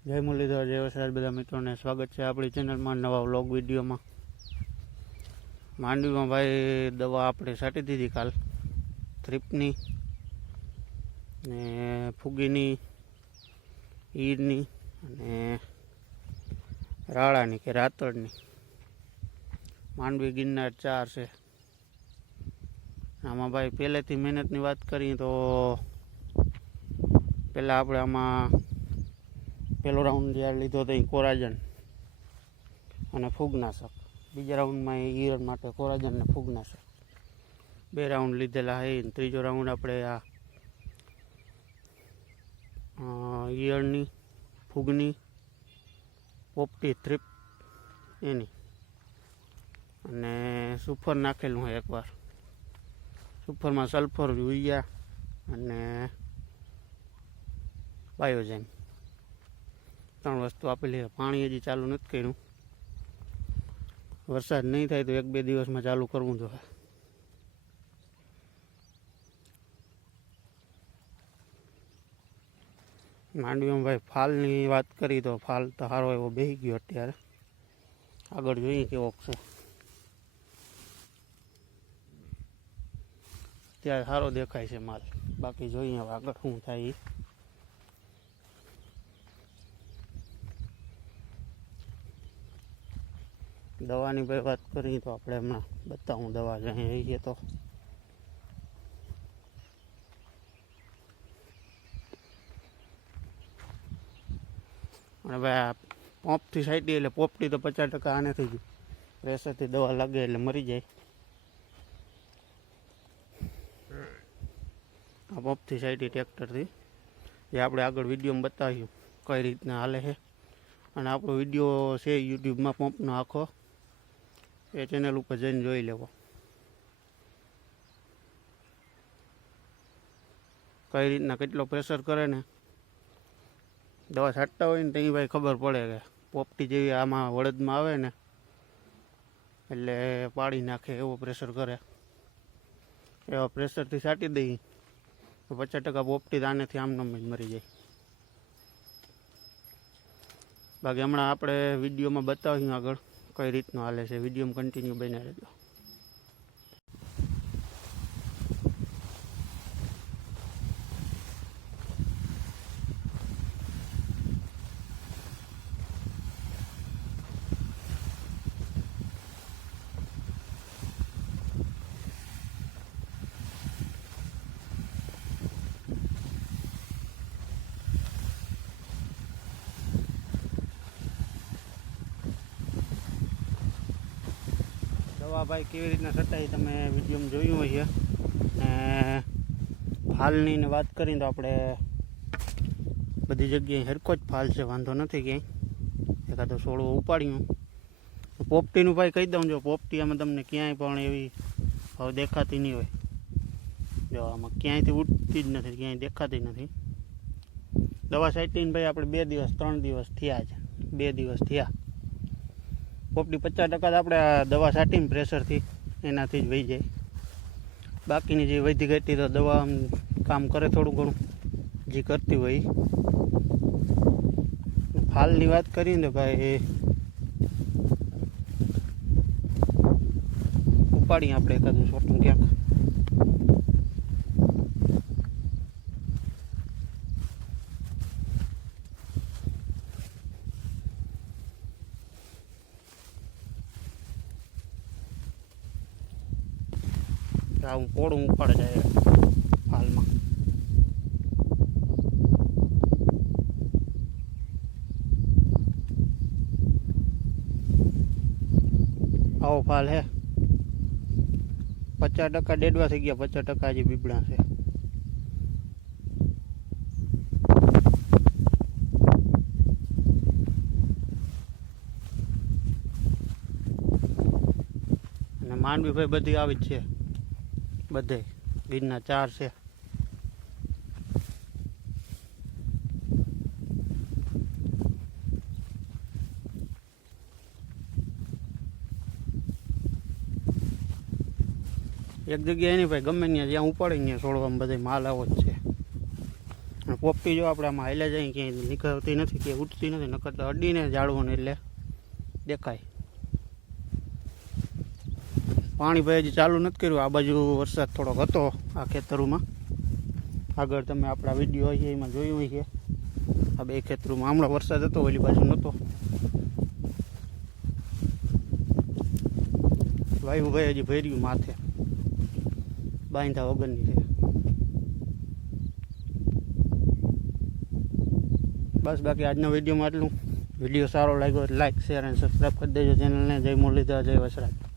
જય મુરલીધર, જય વસરાજ બધા મિત્રોને સ્વાગત છે આપણી ચેનલમાં નવા વ્લોગ વિડીયોમાં. માંડવીમાં ભાઈ દવા આપણે છાંટી દીધી કાલ, થ્રીપની ને ફૂગીની, ઈડની અને રાળાની કે રાતળની. માંડવી ગિરનાર 4 છે. આમાં ભાઈ પહેલેથી મહેનતની વાત કરીએ તો પહેલાં આપણે આમાં પહેલો રાઉન્ડ જ્યારે લીધો તો એ કોરાજન અને ફૂગનાશક, બીજા રાઉન્ડમાં એ ઈયળ માટે કોરાજન અને ફૂગનાશક 2 રાઉન્ડ લીધેલા છે. ત્રીજો રાઉન્ડ આપણે આ ઈયળની, ફૂગની, પોપટી થ્રીપ એની અને સુફર નાખેલું હોય એકવાર. સુફરમાં સલ્ફર, યુરિયા અને બાયોજેન 3 વસ્તુ આપેલી. પાણી હજી ચાલુ નથી કર્યું. વરસાદ નહીં થાય તો 1-2 દિવસમાં ચાલુ કરવું જોઈએ. માંડવીમાં ભાઈ ફાલની વાત કરી તો ફાલ તો સારો એવો બેસી ગયો અત્યારે. આગળ જોઈએ કેવો છે. અત્યારે સારો દેખાય છે માલ, બાકી જોઈએ હવે આગળ શું થાય એ. દવાની ભાઈ વાત કરીએ તો આપણે હમણાં બતાવું દવા જઈએ રહીએ તો. અને ભાઈ આ પંપથી સાઈટી એટલે પોપટી તો 50% આને થઈ ગયું. પ્રેશરથી દવા લાગે એટલે મરી જાય. આ પંપથી સાઈટી ટ્રેક્ટરથી, જે આપણે આગળ વિડીયોમાં બતાવ્યું કઈ રીતના હાલે છે. અને આપણો વિડીયો છે યુટ્યુબમાં પંપનો આખો, એ ચેનલ ઉપર જઈને જોઈ લેવો કઈ રીતના કેટલો પ્રેશર કરે ને. દવા છાંટતા હોય ને ત્યાં ભાઈ ખબર પડે કે પોપટી જેવી આમાં વળદમાં આવે ને એટલે પાડી નાખે એવો પ્રેશર કરે. એવા પ્રેશરથી છાંટી દઈએ તો 50% પોપટી આનેથી આમ નામ જ મરી જાય. બાકી હમણાં આપણે વિડીયોમાં બતાવ્યું આગળ કઈ રીતનું હાલે છે. વિડીયોમાં કન્ટિન્યુ બન્યા રહેજો. દવા ભાઈ કેવી રીતના છટાઈ તમે વિડીયોમાં જોયું હોય છે. ને ફાલની ને વાત કરીએ તો આપણે બધી જગ્યાએ હરખો જ ફાલ છે, વાંધો નથી ક્યાંય. એકાદો છોડવો ઉપાડ્યું. પોપટીનું ભાઈ કહી દઉં, જો પોપટી આમાં તમને ક્યાંય પણ એવી હવે દેખાતી નહીં હોય. જો આમાં ક્યાંયથી ઉઠતી જ નથી, ક્યાંય દેખાતી નથી. દવા છાંટીને ભાઈ આપણે 2 દિવસ 3 દિવસ થયા છે. 2 દિવસ થયા. પોપટી 50% આપણે આ દવા છાંટીને પ્રેશરથી એનાથી જ વહી જાય. બાકીની જે વધી ઘટી તો દવા કામ કરે થોડું ઘણું જે કરતી હોય. ફાલની વાત કરીને ભાઈ ઉપાડીએ આપણે એકાદું છોટું ક્યાંક. આવું પોળું ઉપાડે જાય ફાલમાં. આવો ફાલ હે. 50% ડેડવા થઈ ગયા, 50% હજી બીબડા છે. અને માંડવી ભાઈ બધી આવી જ છે, બધે ગિરનાર 4 છે. એક જગ્યાએ નહીં ભાઈ, ગમે ત્યાં જ્યાં ઉપાડે ત્યાં છોડવામાં બધે માલ આવો જ છે. પોપટી જો આપણે આમાં હાલ્યા જાય ક્યાંય નીકળતી નથી કે ઉઠતી નથી, નકર તો અડીને જાળવું ને એટલે દેખાય. પાણી ભાઈ હજી ચાલુ નથી કર્યું. આ બાજુ વરસાદ થોડોક હતો આ ખેતરોમાં. આગળ તમે આપણા વિડીયો છે એમાં જોયું છે. આ બે ખેતરોમાં હમણાં વરસાદ હતો, ઓલી બાજુ નહોતો. વાયુ ભાઈ હજી ભર્યું માથે, બાંધા વગરની છે. બસ બાકી આજના વિડીયોમાં આટલું. વિડીયો સારો લાગ્યો લાઈક શેર અને સબસ્ક્રાઈબ કરી દેજો ચેનલને. જય મુરલીધર, જય વસરાજ.